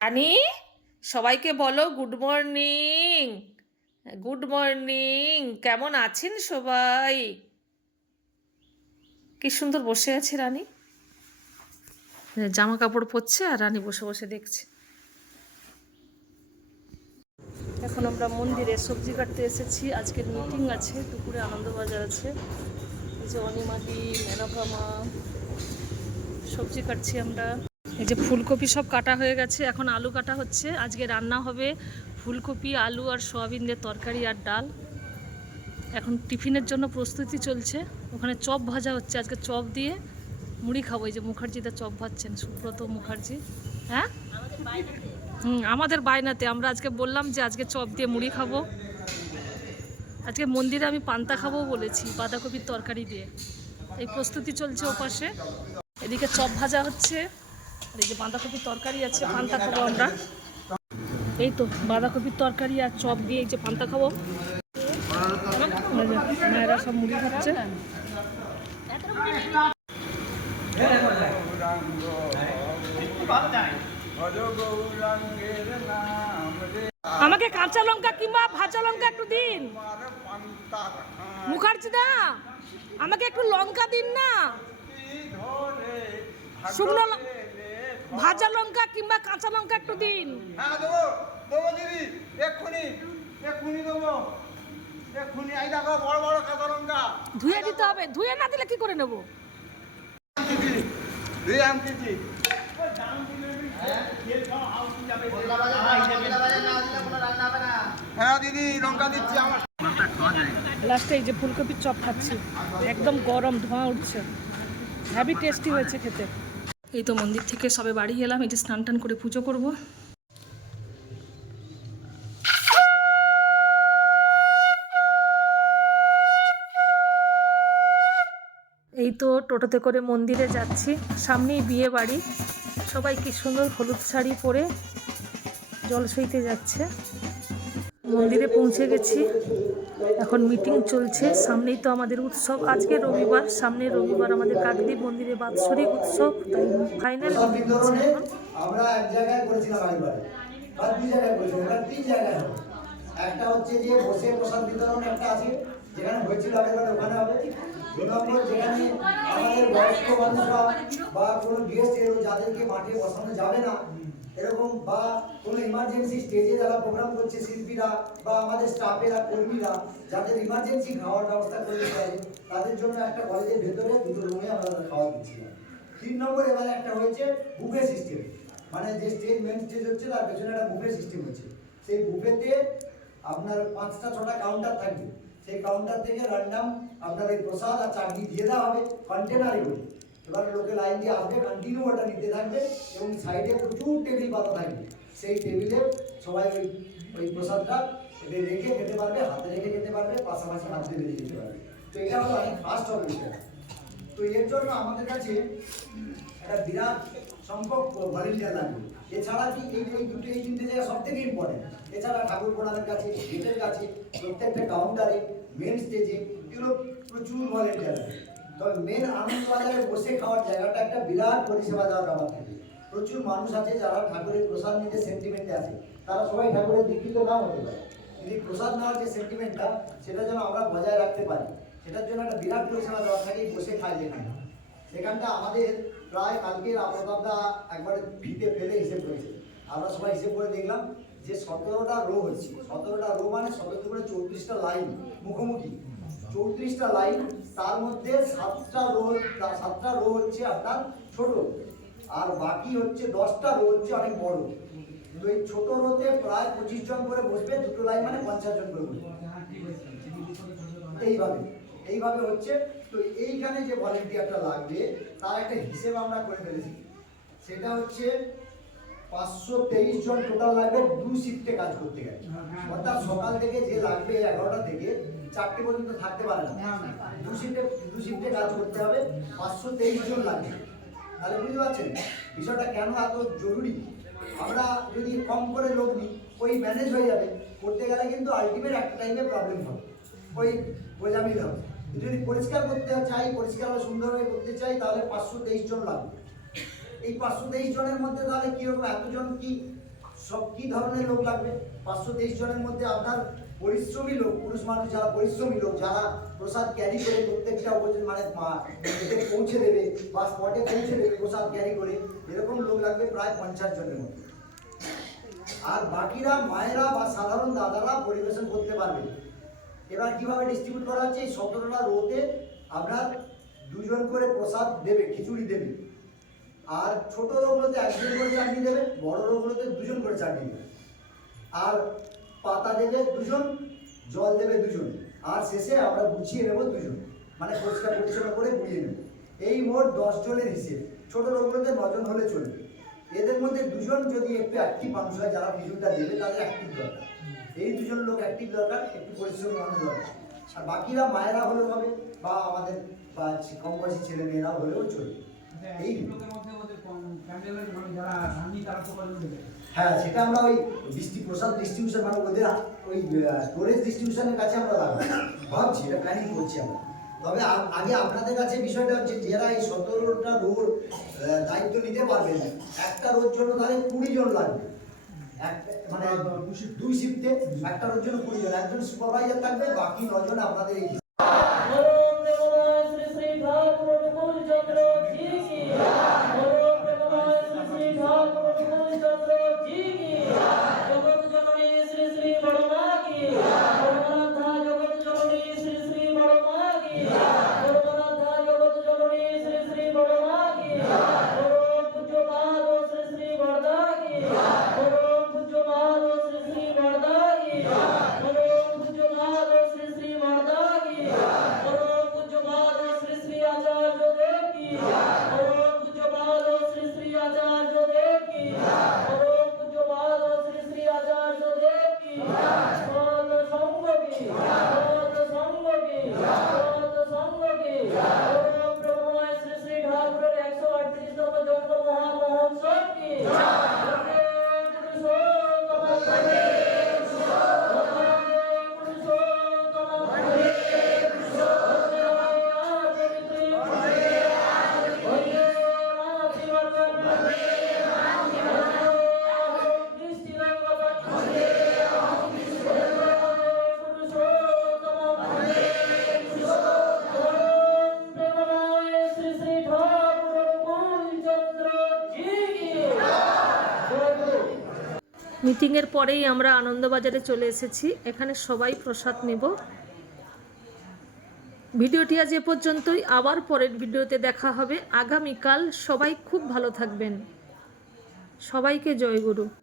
রানী, সবাইকে বলো good morning good morning কেমন আছেন সবাই? কি সুন্দর বসে আছে রানী? জামা কাপড় পরছে আর রানী বসে বসে দেখছে। এখন আমরা মন্দিরে সবজি কাটতে এসেছি, আজকের মিটিং আছে, দুপুরে আনন্দবাজার আছে। এই যে অনিমাদি মেনকামা সবজি কাটছি আমরা। এই যে ফুলকপি সব কাটা হয়ে গেছে, এখন আলু কাটা হচ্ছে। আজকে রান্না হবে ফুলকপি, আলু আর সয়াবিন দিয়ে তরকারি আর ডাল। এখন টিফিনের জন্য প্রস্তুতি চলছে। ওখানে চপ ভাজা হচ্ছে, আজকে চপ দিয়ে মুড়ি খাব। এই যে মুখার্জিদা চপ ভাজছেন, সুব্রত মুখার্জি। হ্যাঁ? হুম, আমাদের বায়নাতে। আমরা আজকে বললাম যে আজকে চপ দিয়ে মুড়ি খাব। আজকে মন্দিরে আমি পান্তা খাব বলেছি, বাঁধাকপির তরকারি দিয়ে। এই প্রস্তুতি চলছে ওপাশে। এদিকে চপ ভাজা হচ্ছে। এই যে বাঁধাকপির তরকারি আছে, পান্তা খাব আমরা। এই তো, বাঁধাকপির তরকারি আর চপ দিয়ে এই যে পান্তা খাব। মায়েরা সব মুড়ি খাচ্ছে। আমাকে কাঁচা লঙ্কা কিংবা ভাজা লঙ্কা একটু দিন। মুখার্জি দা আমাকে একটু লঙ্কা দিন না। শুকনো ল- হাগলে ভাজা লঙ্কা কিংবা কাঁচা লঙ্কা একটু দিন। হ্যাঁ দেবো দেবো দিদি এক্ষুনি এক্ষুনি দেবো। এক্ষুনি এই দেখো বড় বড় কাঁচা লঙ্কা। ধুয়ে দিতে হবে ধুয়ে না দিলে কি করে নেব? আনতেছি হ্যাঁ দিদি লঙ্কা দিচ্ছি আমার। লাস্টে এই যে ফুলকপির চপ খাচ্ছি একদম গরম ধোঁয়া উঠছে। হ্যাভি টেস্টি হয়েছে খেতে। এই তো মন্দির থেকে সবে বাড়ি এলাম, এই যে স্নান টান করে পুজো করব। এই তো টোটোতে করে মন্দিরে যাচ্ছি, সামনেই বিয়ে বাড়ি। সবাই কি সুন্দর হলুদ শাড়ি পরে জল সইতে যাচ্ছে। মন্দিরে পৌঁছে গেছি। এখন মিটিং চলছে। সামনেই তো আমাদের উৎসব। আজকে রবিবার। সামনে রবিবার আমাদের কাকদ্বীপ মন্দিরে বাৎসরিক উৎসব। তাই ফাইনাল একটা হচ্ছে যে বসে প্রসাদ বিতরণ একটা আছে। যেখানে হয়েছিল ওখানে হবে। দু নম্বর যেখানে আমাদের বয়স্ক বা কোনো যাদেরকে মাঠে বসানো যাবে না এরকম বা কোনো ইমার্জেন্সি স্টেজে যারা প্রোগ্রাম করছে শিল্পীরা বা আমাদের স্টাফেরা কর্মীরা, যাদের ইমার্জেন্সি খাওয়ার ব্যবস্থা করে দিতে হবে তাদের জন্য একটা কলেজের ভেতরে দুটো রুমে আমরা খাওয়া দিচ্ছিলাম। তিন নম্বর এবারে একটা হয়েছে বুফে সিস্টেম মানে যে স্টেজ মেন স্টেজ হচ্ছে, তার পেছনে একটা বুফে সিস্টেম হচ্ছে। সেই বুফেতে আপনার পাঁচটা, ছটা কাউন্টার থাকবে। সেই কাউন্টার থেকে র্যান্ডাম আপনার এই প্রসাদ আর চাটনি দিয়ে দেওয়া হবে কন্টেনারে করে। এবার লোকে লাইন দিয়ে আসবে কন্টিনিউ ওটা নিতে থাকবে এবং সাইডে প্রচুর টেবিল পাতা থাকবে। সেই টেবিলে সবাই ওই ওই প্রসাদটা রেখে খেতে পারবে, হাতে রেখে খেতে পারবে, পাশাপাশি হাত দিয়ে খেতে পারবে। তো এটা হলো অনেক ফাস্ট হবে তো এর জন্য আমাদের কাছে একটা বিরাট সংখ্যক ভলেন্টিয়ার লাগবে। এছাড়া কি এই এই দুটো এই তিনটে জায়গা সব থেকে ইম্পর্টেন্ট এছাড়া ঠাকুর প্রণামের কাছে, গেটের কাছে, প্রত্যেকটা কাউন্টারে মেন স্টেজে এগুলো প্রচুর ভলেন্টিয়ার লাগে তবে মেন আনন্দ বাজারে বসে খাওয়ার জায়গাটা একটা বিরাট পরিষেবা দেওয়ার ব্যাপার থাকে। প্রচুর মানুষ আছে যারা ঠাকুরের প্রসাদ নিতে সেন্টিমেন্টে আছে তারা সবাই ঠাকুরের দীক্ষিত নাও হতে পারে। কিন্তু প্রসাদ নেওয়ার যে সেন্টিমেন্টটা সেটা যেন আমরা বজায় রাখতে পারি। সেটার জন্য একটা বিরাট পরিষেবা দেওয়া থাকে বসে খায় যেখানে। সেখানটা আমাদের প্রায় কালকে প্রতাপদা একবার ভিতে ফেলে হিসেব করেছে। আমরা সবাই হিসেব করে দেখলাম যে সতেরোটা রো হচ্ছে সতেরোটা রো মানে সতেরো মানে চৌত্রিশটা লাইন মুখোমুখি। চৌত্রিশটা লাইন তার মধ্যে সাতটা রো সাতটা রো হচ্ছে আপনার ছোট। আর বাকি হচ্ছে দশটা রো হচ্ছে অনেক বড়। তো এই ছোট রোতে প্রায় পঁচিশ জন করে বসবে, দুটো লাইন মানে পঞ্চাশ জন করে বসবে। এইভাবে এইভাবে হচ্ছে। তো এইখানে যে ভলেন্টিয়ারটা লাগবে, তার একটা হিসেব আমরা করে ফেলেছি। সেটা হচ্ছে পাঁচশো তেইশ জন টোটাল লাগবে দু শিফটে কাজ করতে গেলে। অর্থাৎ সকাল থেকে যে লাগবে এগারোটা থেকে চারটে পর্যন্ত থাকতে পারে না। দু শিফটে দু শিফটে কাজ করতে হবে পাঁচশো তেইশ জন লাগবে। তাহলে বুঝতে পারছেন? বিষয়টা কেন এত জরুরি? আমরা যদি কম করে লোক নিই ওই ম্যানেজ হয়ে যাবে। করতে গেলে কিন্তু আলটিমেট একটা টাইমে প্রবলেম হবে। ওই গোজামিল হবে। যদি পরিষ্কার করতে চাই পরিষ্কার সুন্দরভাবে করতে চাই তাহলে পাঁচশো তেইশ জন লাগবে। এই পাঁচশো তেইশ জনের মধ্যে তাহলে কি হবে? এতজন কি সব কি ধরনের লোক লাগবে? পাঁচশো তেইশ জনের মধ্যে আপনার পরিশ্রমী লোক, পুরুষ মানুষ যারা পরিশ্রমী লোক, যারা প্রসাদ ক্যারি করে প্রত্যেকটা উপজেলা মানে পৌঁছে দেবে বা স্পটে পৌঁছে দেবে প্রসাদ ক্যারি করে, এরকম লোক লাগবে প্রায় পঞ্চাশ জনের মধ্যে। আর বাকিরা মায়েরা বা সাধারণ দাদারা পরিবেশন করতে পারবে। এবার কীভাবে ডিস্ট্রিবিউট করা হচ্ছে? এই সতেরোটা রোতে আপনার দুজন করে প্রসাদ দেবে, খিচুড়ি দেবে। আর ছোট রোগগুলোতে একজন করে চাটনি দেবে বড় রোগগুলোতে দুজন করে চাটনি দেবে। আর পাতা দেবে দুজন জল দেবে দুজন আর শেষে আমরা গুছিয়ে নেব দুজন। মানে পরিষ্কার পরিচ্ছন্ন করে গুলিয়ে নেব। এই মোট দশ জনের হিসেব। ছোট রোগগুলোতে নজন হলে চলবে। এদের মধ্যে দুজন যদি একটু অ্যাক্টিভ মানুষ হয় যারা ভিজুটা দেবে তাদের অ্যাক্টিভ দরকার। এই দুজন লোক অ্যাক্টিভ দরকার একটু পরিশ্রমী মানুষ দরকার। আর বাকিরা মায়েরা হলেও হবে বা আমাদের বা কম বয়সী ছেলে মেয়েরাও হলেও চলবে। এই হ্যাঁ সেটা আমরা ওই ডিস্ট্রিক্ট প্রসাদ ডিস্ট্রিবিউশন মানে ওদের ওই স্টোরেজ ডিস্ট্রিবিউশনের কাছে আমরা লাগাবো। ভাবছি, এটা প্ল্যানিং করছি আমরা। তবে আগে আপনাদের কাছে বিষয়টা হচ্ছে, যারা এই সতেরোটা রোড দায়িত্ব নিতে পারবেন একটা রোড জন্য তাহলে কুড়ি জন লাগবে। মানে দুই শিফটে একটা রোড জন্য কুড়ি জন। একজন সুপারভাইজার থাকবে, বাকি নজন আপনাদের এই মিটিংয়ের পরেই আমরা আনন্দবাজারে চলে এসেছি। এখানে সবাই প্রসাদ নেব। ভিডিওটি আজ এ পর্যন্তই। আবার পরের ভিডিওতে দেখা হবে। আগামীকাল সবাই খুব ভালো থাকবেন। সবাইকে জয় গুরু।